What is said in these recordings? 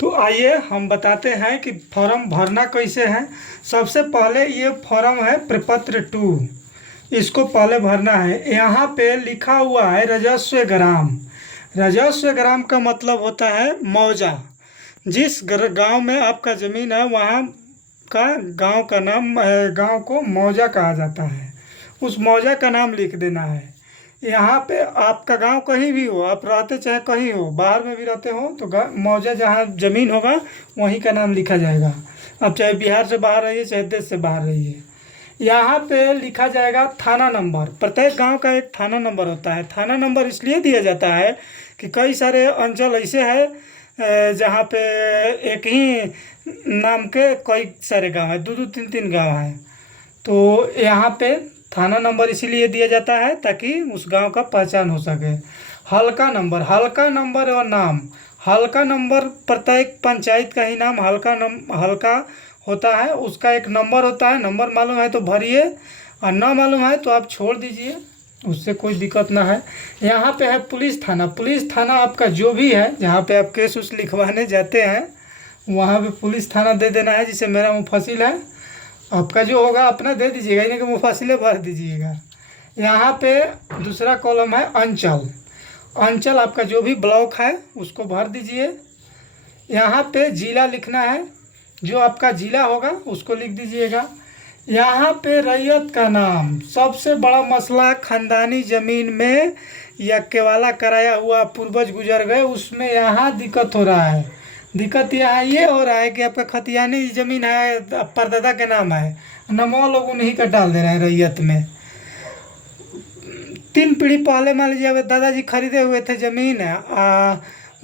तो आइए हम बताते हैं कि फॉर्म भरना कैसे है। सबसे पहले ये फॉर्म है प्रपत्र 2, इसको पहले भरना है। यहाँ पे लिखा हुआ है राजस्व ग्राम। राजस्व ग्राम का मतलब होता है मौजा। जिस गांव में आपका ज़मीन है वहाँ का गांव का नाम गांव को मौजा कहा जाता है। उस मौजा का नाम लिख देना है। यहाँ पे आपका गांव कहीं भी हो, आप रहते चाहे कहीं हो, बाहर में भी रहते हो, तो मौजा जहाँ ज़मीन होगा वहीं का नाम लिखा जाएगा। आप चाहे बिहार से बाहर रहिए चाहे देश से बाहर रहिए। यहाँ पे लिखा जाएगा थाना नंबर। प्रत्येक गांव का एक थाना नंबर होता है। थाना नंबर इसलिए दिया जाता है कि कई सारे अंचल ऐसे हैं जहाँ पे एक ही नाम के कई सारे गांव हैं, दो दो तीन तीन गांव हैं। तो यहाँ पे थाना नंबर इसीलिए दिया जाता है ताकि उस गांव का पहचान हो सके। हल्का नंबर और नाम। हल्का नंबर प्रत्येक पंचायत का ही नाम हल्का होता है, उसका एक नंबर होता है। नंबर मालूम है तो भरिए, और ना मालूम है तो आप छोड़ दीजिए, उससे कोई दिक्कत ना है। यहाँ पे है पुलिस थाना। पुलिस थाना आपका जो भी है, जहाँ पे आप केस उस लिखवाने जाते हैं वहाँ पे पुलिस थाना दे देना है। जिसे मेरा मुफसिल है, आपका जो होगा अपना दे दीजिएगा, इन्हें कि मुफसिले भर दीजिएगा। यहाँ पे दूसरा कॉलम है अंचल। अंचल आपका जो भी ब्लॉक है उसको भर दीजिए। यहाँ पे जिला लिखना है, जो आपका जिला होगा उसको लिख दीजिएगा। यहाँ पे रैयत का नाम। सबसे बड़ा मसला खानदानी ज़मीन में या केवाला कराया हुआ पूर्वज गुजर गए, उसमें यहाँ दिक्कत हो रहा है। दिक्कत यहाँ ये हो रहा है कि आपका खतियानी ज़मीन है, परदादा के नाम है, नमो लोग उन्हीं का डाल दे रहे हैं रैयत में। 3 पीढ़ी पहले मान लीजिए अब दादाजी खरीदे हुए थे ज़मीन,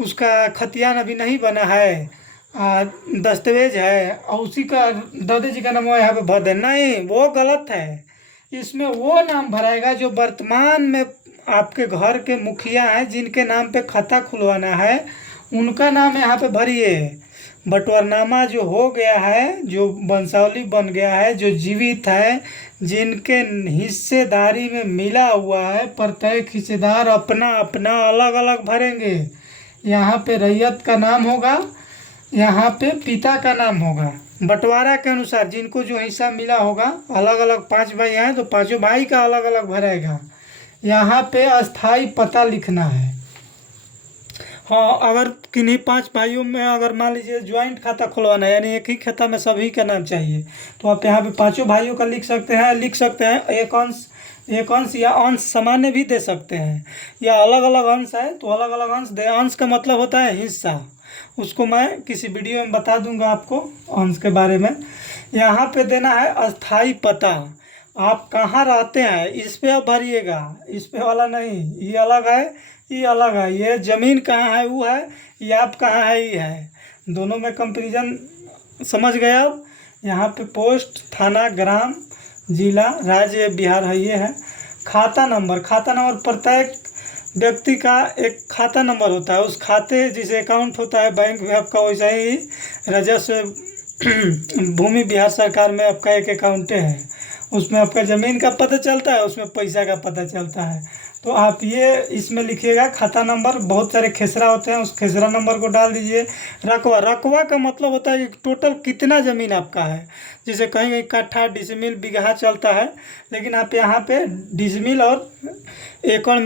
उसका खतियान अभी नहीं बना है, दस्तावेज है, और उसी का दादाजी का नाम यहाँ पे भर दे। नहीं, वो गलत है। इसमें वो नाम भराएगा जो वर्तमान में आपके घर के मुखिया हैं, जिनके नाम पे खाता खुलवाना है, उनका नाम यहाँ पे भरिए। बंटवारनामा जो हो गया है, जो वंशावली बन गया है, जो जीवित है, जिनके हिस्सेदारी में मिला हुआ है, प्रत्येक हिस्सेदार अपना अपना अलग अलग भरेंगे। यहाँ पे रैयत का नाम होगा, यहाँ पे पिता का नाम होगा। बंटवारा के अनुसार जिनको जो हिस्सा मिला होगा, अलग अलग 5 भाई हैं तो पांचों भाई का अलग अलग भरेगा। यहाँ पे अस्थाई पता लिखना है। हाँ, अगर किन्हीं 5 भाइयों में अगर मान लीजिए ज्वाइंट खाता खुलवाना है, यानी एक ही खाता में सभी का नाम चाहिए, तो आप यहाँ पे पांचों भाइयों का लिख सकते हैं। एक अंश या अंश सामान्य भी दे सकते हैं, या अलग अलग अंश है तो अलग अलग अंश दे। अंश का मतलब होता है हिस्सा, उसको मैं किसी वीडियो में बता दूंगा आपको अंश के बारे में। यहाँ पे देना है अस्थाई पता। आप कहाँ रहते हैं इस पे आप भरिएगा, इस पे वाला नहीं। ये अलग है, ये अलग है। ये ज़मीन कहाँ है वो है, ये आप कहाँ है ये है, दोनों में कंपैरिजन समझ गए आप। यहाँ पे पोस्ट, थाना, ग्राम, जिला, राज्य बिहार है, ये है। खाता नंबर प्रत्येक व्यक्ति का एक खाता नंबर होता है। उस खाते, जैसे अकाउंट होता है बैंक में आपका, वैसा ही राजस्व भूमि बिहार सरकार में आपका एक अकाउंट है। उसमें आपका ज़मीन का पता चलता है, उसमें पैसा का पता चलता है। तो आप ये इसमें लिखिएगा खाता नंबर। बहुत सारे खेसरा होते हैं, उस खेसरा नंबर को डाल दीजिए। रकबा का मतलब होता है कि टोटल कितना ज़मीन आपका है। जैसे कहीं कहीं कट्ठा, डिसमिल, बीघा चलता है, लेकिन आप यहाँ पे डिसमिल और एकड़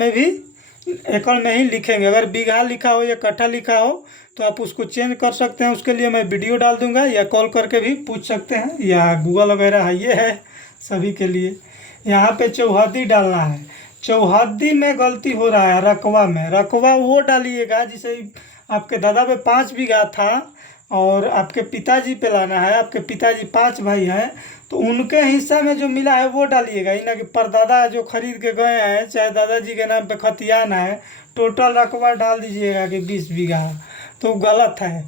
में ही लिखेंगे। अगर बीघा लिखा हो या कट्ठा लिखा हो तो आप उसको चेंज कर सकते हैं। उसके लिए मैं वीडियो डाल दूंगा, या कॉल करके भी पूछ सकते हैं, या गूगल वगैरह है, ये है सभी के लिए। यहाँ पे चौहद्दी डालना है। चौहद्दी में गलती हो रहा है रकबा में। रकबा वो डालिएगा जिसे आपके दादा पे 5 बीघा था और आपके पिताजी पे लाना है। आपके पिताजी 5 भाई हैं तो उनके हिस्सा में जो मिला है वो डालिएगा। ही ना कि परदादा जो खरीद के गए हैं, चाहे दादाजी के नाम पे खतियान है, टोटल रकबा डाल दीजिएगा कि 20 बीघा, तो गलत है।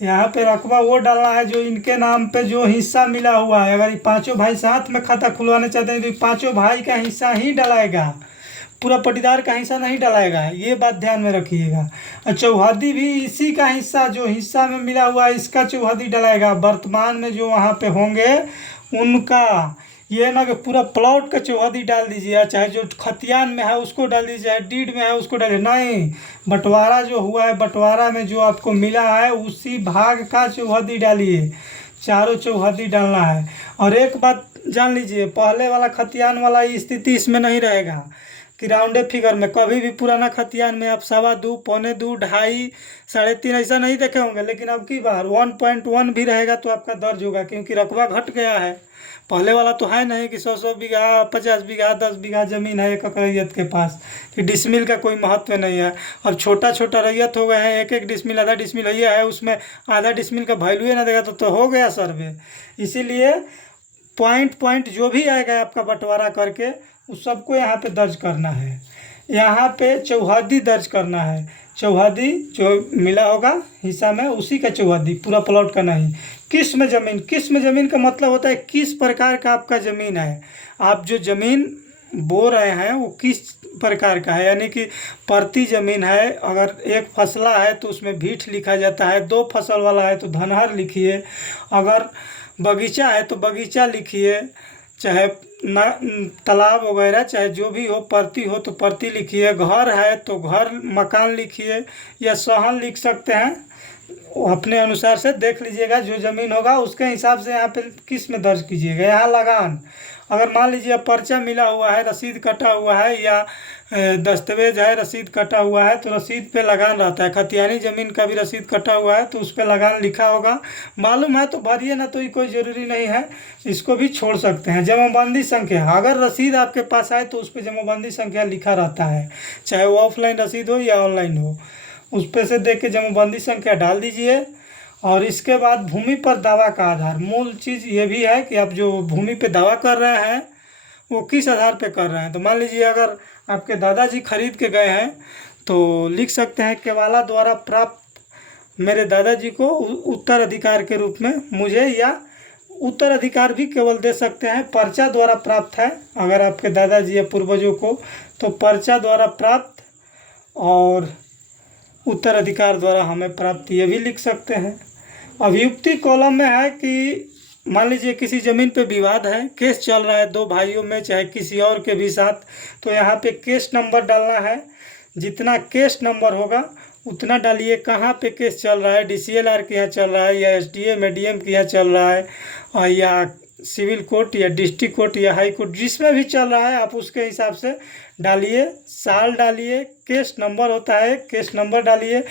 यहाँ पे रकबा वो डालना है जो इनके नाम पे जो हिस्सा मिला हुआ है। अगर ये पांचों भाई साथ में खाता खुलवाना चाहते हैं तो पांचों भाई का हिस्सा ही डलाएगा, पूरा पटीदार का हिस्सा नहीं डलाएगा, ये बात ध्यान में रखिएगा। और चौहद्दी भी इसी का हिस्सा, जो हिस्सा में मिला हुआ है, इसका चौहद्दी डलाएगा। वर्तमान में जो वहाँ पे होंगे उनका, ये है ना कि पूरा प्लॉट का चौहदी डाल दीजिए, चाहे जो खतियान में है उसको डाल दीजिए, चाहे डीड में है उसको डालिए। नहीं, बंटवारा जो हुआ है, बंटवारा में जो आपको मिला है उसी भाग का चौहदी डालिए, चारों चौहदी डालना है। और एक बात जान लीजिए, पहले वाला खतियान वाला स्थिति इसमें नहीं रहेगा कि राउंडे फिगर में। कभी भी पुराना खतियान में आप 2.25, 2.25, 2.5, 3.5 ऐसा नहीं देखे होंगे, लेकिन अब की बार 1.1 भी रहेगा तो आपका दर्ज होगा, क्योंकि रकबा घट गया है। पहले वाला तो है नहीं कि 100 बीघा, 50 बीघा, 10 बीघा ज़मीन है एक एक रैयत के पास, कि डिसमिल का कोई महत्व नहीं है। अब छोटा छोटा रैयत हो गए हैं, एक एक डिसमिल, आधा डिसमिल है, उसमें आधा डिसमिल का वैल्यू ना देगा तो हो गया सर्वे। इसीलिए पॉइंट पॉइंट जो भी आएगा आपका बंटवारा करके उस सबको यहाँ पे दर्ज करना है। यहाँ पे चौहदी दर्ज करना है, चौहदी जो मिला होगा हिस्सा में उसी का चौहदी, पूरा प्लॉट का नहीं। किस्म ज़मीन, किस्म ज़मीन का मतलब होता है किस प्रकार का आपका ज़मीन है, आप जो ज़मीन बो रहे हैं वो किस प्रकार का है। यानी कि प्रति ज़मीन है, अगर एक फसला है तो उसमें भीठ लिखा जाता है, 2 फसल वाला है तो धनहर लिखिए, अगर बगीचा है तो बगीचा लिखिए, चाहे ना तालाब वगैरह चाहे जो भी हो, प्रति हो तो प्रति लिखिए, घर है तो घर मकान लिखिए, या सहन लिख सकते हैं, वो अपने अनुसार से देख लीजिएगा। जो ज़मीन होगा उसके हिसाब से यहाँ पे किस में दर्ज कीजिएगा। यहाँ लगान, अगर मान लीजिए पर्चा मिला हुआ है, रसीद कटा हुआ है, या दस्तावेज है, रसीद कटा हुआ है, तो रसीद पे लगान रहता है। खतियानी ज़मीन का भी रसीद कटा हुआ है तो उस पर लगान लिखा होगा। मालूम है तो भरिए, ना तो ये कोई ज़रूरी नहीं है, इसको भी छोड़ सकते हैं। जमाबंदी संख्या, अगर रसीद आपके पास आए तो उस पर जमाबंदी संख्या लिखा रहता है, चाहे वो ऑफलाइन रसीद हो या ऑनलाइन हो, उस पर से देख के जमाबंदी संख्या डाल दीजिए। और इसके बाद भूमि पर दावा का आधार, मूल चीज़ ये भी है कि आप जो भूमि पे दावा कर रहे हैं वो किस आधार पे कर रहे हैं। तो मान लीजिए अगर आपके दादाजी खरीद के गए हैं तो लिख सकते हैं केवाला द्वारा प्राप्त मेरे दादाजी को उत्तराधिकार के रूप में मुझे, या उत्तराधिकार भी केवल दे सकते हैं, पर्चा द्वारा प्राप्त है अगर आपके दादाजी या पूर्वजों को, तो पर्चा द्वारा प्राप्त और उत्तराधिकार द्वारा हमें प्राप्त, ये भी लिख सकते हैं। अभियुक्ति कॉलम में है कि मान लीजिए किसी ज़मीन पे विवाद है, केस चल रहा है 2 भाइयों में चाहे किसी और के भी साथ, तो यहाँ पे केस नंबर डालना है। जितना केस नंबर होगा उतना डालिए। कहाँ पे केस चल रहा है, DCLR के यहाँ चल रहा है, या SDM ADM के यहाँ चल रहा है, या सिविल कोर्ट या डिस्ट्रिक्ट कोर्ट या हाई कोर्ट, जिसमें भी चल रहा है आप उसके हिसाब से डालिए। साल डालिए, केस नंबर होता है केस नंबर डालिए।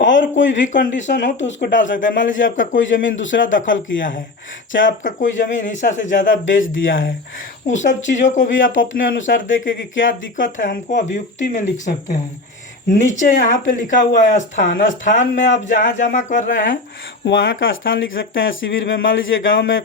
और कोई भी कंडीशन हो तो उसको डाल सकते हैं। मान लीजिए आपका कोई ज़मीन दूसरा दखल किया है, चाहे आपका कोई ज़मीन हिस्सा से ज़्यादा बेच दिया है, उस सब चीज़ों को भी आप अपने अनुसार देखें कि क्या दिक्कत है, हमको अभियुक्ति में लिख सकते हैं। नीचे यहाँ पे लिखा हुआ है स्थान, स्थान में आप जहाँ जमा कर रहे हैं वहाँ का स्थान लिख सकते हैं। शिविर में मान लीजिए गाँव में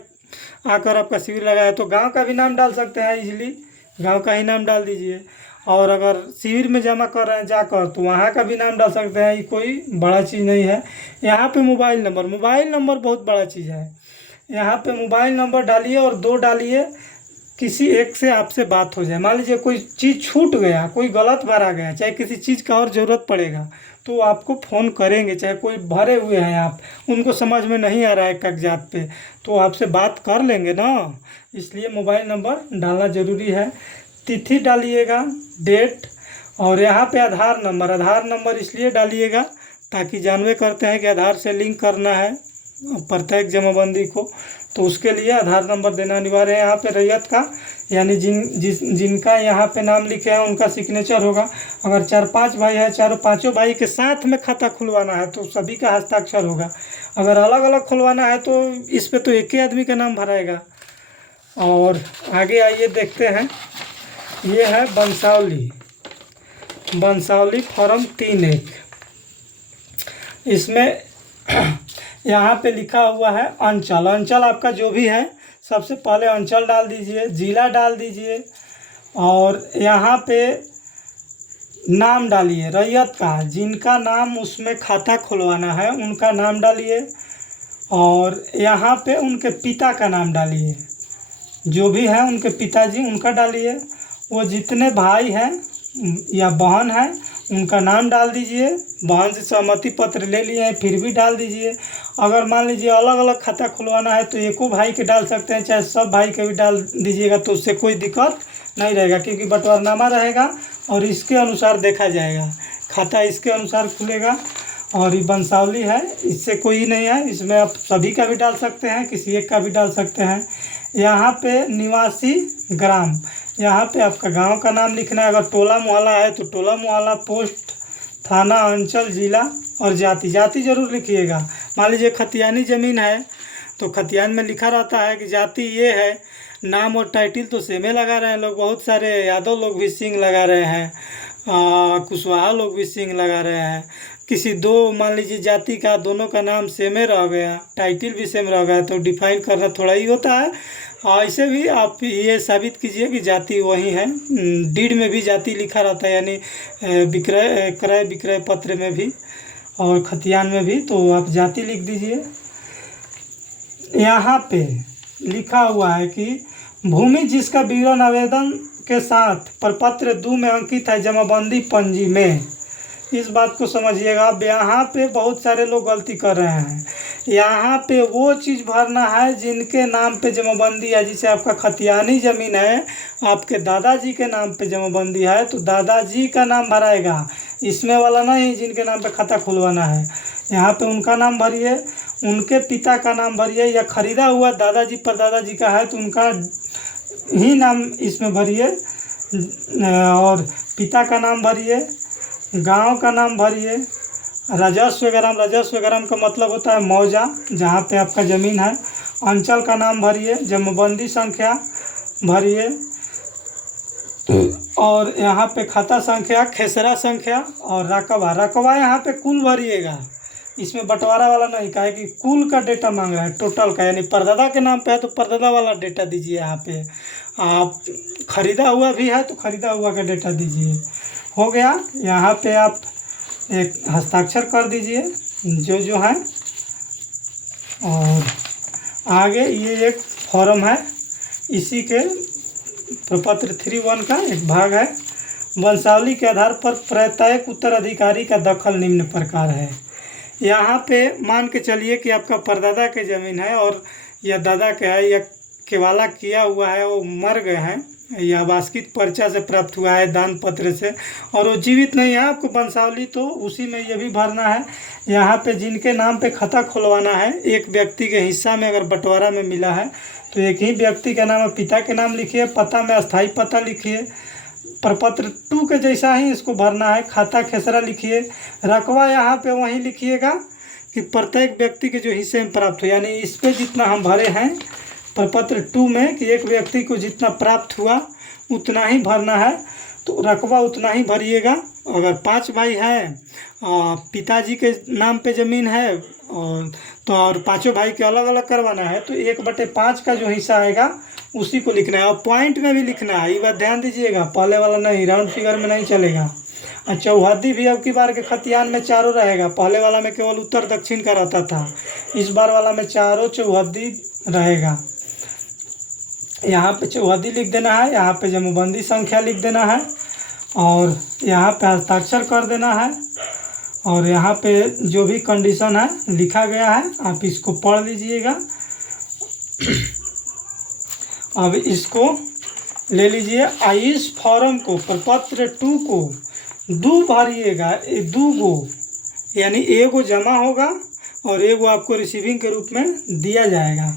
आकर आपका शिविर लगा है तो गांव का भी नाम डाल सकते हैं, इजीली गांव का ही नाम डाल दीजिए। और अगर शिविर में जमा कर रहे हैं जाकर तो वहाँ का भी नाम डाल सकते हैं, ये कोई बड़ा चीज़ नहीं है। यहाँ पे मोबाइल नंबर, मोबाइल नंबर बहुत बड़ा चीज़ है। यहाँ पे मोबाइल नंबर डालिए और 2 डालिए, किसी एक से आपसे बात हो जाए। मान लीजिए कोई चीज़ छूट गया, कोई गलत भरा गया, चाहे किसी चीज़ का और ज़रूरत पड़ेगा तो आपको फ़ोन करेंगे। चाहे कोई भरे हुए हैं आप, उनको समझ में नहीं आ रहा है कागजात पे, तो आपसे बात कर लेंगे ना, इसलिए मोबाइल नंबर डालना ज़रूरी है। तिथि डालिएगा, डेट, और यहाँ पे आधार नंबर, आधार नंबर इसलिए डालिएगा ताकि जानवे करते हैं कि आधार से लिंक करना है प्रत्येक जमाबंदी को, तो उसके लिए आधार नंबर देना अनिवार्य है। यहाँ पे रैयत का, यानी जिनका यहाँ पे नाम लिखे हैं उनका सिग्नेचर होगा। अगर 4-5 भाई है, 4-5 भाई के साथ में खाता खुलवाना है तो सभी का हस्ताक्षर होगा। अगर अलग अलग खुलवाना है तो इस पे तो एक ही आदमी का नाम भराएगा। और आगे आइए देखते हैं, ये है बंसावली फॉर्म 3(1). इसमें यहाँ पे लिखा हुआ है अंचल, अंचल आपका जो भी है सबसे पहले अंचल डाल दीजिए, जिला डाल दीजिए, और यहाँ पे नाम डालिए रैयत का, जिनका नाम उसमें खाता खुलवाना है उनका नाम डालिए, और यहाँ पे उनके पिता का नाम डालिए, जो भी है उनके पिताजी उनका डालिए। वो जितने भाई हैं या बहन हैं उनका नाम डाल दीजिए। बहन से सहमति पत्र ले लिए हैं फिर भी डाल दीजिए। अगर मान लीजिए अलग अलग खाता खुलवाना है तो एको भाई के डाल सकते हैं, चाहे सब भाई के भी डाल दीजिएगा, तो उससे कोई दिक्कत नहीं रहेगा, क्योंकि बंटवारनामा रहेगा और इसके अनुसार देखा जाएगा, खाता इसके अनुसार खुलेगा। और ये वंशावली है, इससे कोई नहीं है, इसमें आप सभी का भी डाल सकते हैं, किसी एक का भी डाल सकते हैं। यहाँ पे निवासी ग्राम, यहाँ पे आपका गांव का नाम लिखना है। अगर टोला मोहल्ला है तो टोला मोहल्ला, पोस्ट, थाना, अंचल, जिला और जाति, जाति जरूर लिखिएगा। मान लीजिए खतियानी ज़मीन है तो खतियान में लिखा रहता है कि जाति ये है। नाम और टाइटल तो सेमे लगा रहे हैं लोग, बहुत सारे यादव लोग भी सिंह लगा रहे हैं, कुशवाहा लोग भी सिंह लगा रहे हैं। किसी दो मान लीजिए जाति का दोनों का नाम सेमे रह गया, टाइटल भी सेम रह गया, तो डिफाइन करना थोड़ा ही होता है। ऐसे भी आप ये साबित कीजिए कि जाति वही है। डीड में भी जाति लिखा रहता है, यानी विक्रय क्रय विक्रय पत्र में भी और खतियान में भी, तो आप जाति लिख दीजिए। यहाँ पे लिखा हुआ है कि भूमि जिसका विवरण आवेदन के साथ प्रपत्र 2 में अंकित है जमाबंदी पंजी में। इस बात को समझिएगा। अब यहाँ पे बहुत सारे लोग गलती कर रहे हैं। यहाँ पे वो चीज़ भरना है जिनके नाम पे जमाबंदी है। जैसे आपका खतियानी ज़मीन है, आपके दादाजी के नाम पे जमाबंदी है तो दादाजी का नाम भराएगा, इसमें वाला नहीं जिनके नाम पे खाता खुलवाना है। यहाँ पे उनका नाम भरिए, उनके पिता का नाम भरिए, या ख़रीदा हुआ दादाजी परदादाजी का है तो उनका ही नाम इसमें भरिए, और पिता का नाम भरिए, गांव का नाम भरिए, राजस्व ग्राम, राजस्व ग्राम का मतलब होता है मौजा जहाँ पे आपका ज़मीन है, अंचल का नाम भरिए, जमाबंदी संख्या भरिए, और यहाँ पे खाता संख्या, खेसरा संख्या और रकबा। रकबा यहाँ पे कुल भरिएगा, इसमें बंटवारा वाला नहीं, का है कि कुल का डेटा मांग रहा है, टोटल का, यानी परदादा के नाम पे है तो परदादा वाला डेटा दीजिए। यहाँ पे आप ख़रीदा हुआ भी है तो ख़रीदा हुआ का डेटा दीजिए। हो गया। यहाँ पे आप एक हस्ताक्षर कर दीजिए जो है। और आगे ये एक फॉर्म है, इसी के प्रपत्र 3(1) का एक भाग है। वंशावली के आधार पर प्रत्येक उत्तराधिकारी का दखल निम्न प्रकार है। यहाँ पे मान के चलिए कि आपका परदादा के ज़मीन है और या दादा के है या केवाला किया हुआ है, वो मर गए हैं या वास्कित पर्चा से प्राप्त हुआ है, दान पत्र से, और वो जीवित नहीं है आपको वंशावली, तो उसी में ये भी भरना है। यहाँ पे जिनके नाम पे खाता खुलवाना है, एक व्यक्ति के हिस्सा में अगर बंटवारा में मिला है तो एक ही व्यक्ति का नाम, पिता के नाम लिखिए, पता में अस्थाई पता लिखिए, प्रपत्र 2 के जैसा ही इसको भरना है, खाता खेसरा लिखिए, रकबा यहाँ पे वहीं लिखिएगा कि प्रत्येक व्यक्ति के जो हिस्से में प्राप्त हो, यानी इस पे जितना हम भरे हैं प्रपत्र 2 में कि एक व्यक्ति को जितना प्राप्त हुआ उतना ही भरना है, तो रकबा उतना ही भरिएगा। अगर 5 भाई हैं, पिताजी के नाम पे ज़मीन है और पाँचों भाई के अलग अलग करवाना है, तो 1/5 का जो हिस्सा आएगा उसी को लिखना है। और पॉइंट में भी लिखना है, ये बात ध्यान दीजिएगा, पहले वाला नहीं, राउंड फिगर में नहीं चलेगा। और चौहद्दी भी अब की बार के खतियान में चारों रहेगा, पहले वाला में केवल उत्तर दक्षिण का रहता था, इस बार वाला में चारों चौहद्दी रहेगा। यहाँ पे चौहद्दी लिख देना है, यहाँ पे जमाबंदी संख्या लिख देना है, और यहाँ पे हस्ताक्षर कर देना है, और यहाँ पे जो भी कंडीशन है लिखा गया है आप इसको पढ़ लीजिएगा। अब इसको ले लीजिए। इस फॉर्म को, प्रपत्र 2 को 2 भरिएगा, 2 गो, यानी एगो जमा होगा और एगो आपको रिसीविंग के रूप में दिया जाएगा।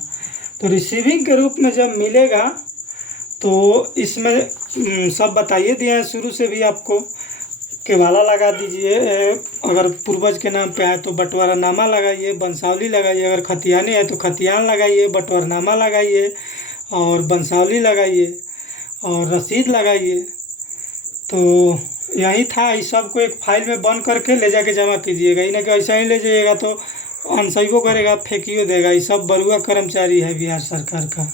तो रिसीविंग के रूप में जब मिलेगा तो इसमें सब बताइए दिए हैं शुरू से भी आपको। केवाला लगा दीजिए, अगर पूर्वज के नाम पे है तो बंटवारानामा लगाइए, वंशावली लगाइए, अगर खतियानी है तो खतियान लगाइए, बंटवारानामा लगाइए और वंशावली लगाइए और रसीद लगाइए। तो यही था, इस सब को एक फाइल में बंद करके ले जाके जमा कीजिएगा। इन्हें कि ऐसा ही ले जाइएगा तो अनसहीबो करेगा, फेंकियो देगा। ये सब बरुआ कर्मचारी है बिहार सरकार का,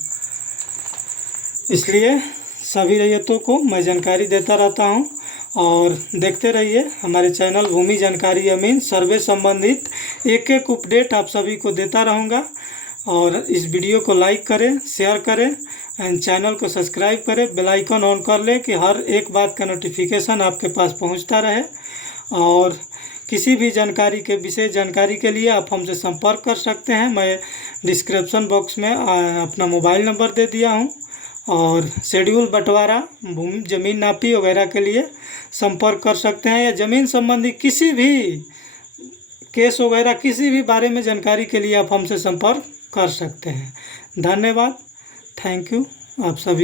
इसलिए सभी रैयतों को मैं जानकारी देता रहता हूं। और देखते रहिए हमारे चैनल भूमि जानकारी अमीन, सर्वे संबंधित एक एक अपडेट आप सभी को देता रहूँगा। और इस वीडियो को लाइक करें, शेयर करें एंड चैनल को सब्सक्राइब करें, बेल आइकन ऑन कर लें कि हर एक बात का नोटिफिकेशन आपके पास पहुंचता रहे। और किसी भी जानकारी के विशेष जानकारी के लिए आप हमसे संपर्क कर सकते हैं। मैं डिस्क्रिप्शन बॉक्स में अपना मोबाइल नंबर दे दिया हूँ। और शेड्यूल बंटवारा, भूमि ज़मीन नापी वगैरह के लिए संपर्क कर सकते हैं, या ज़मीन संबंधी किसी भी केस वगैरह किसी भी बारे में जानकारी के लिए आप हमसे संपर्क कर सकते हैं। धन्यवाद। थैंक यू आप सभी।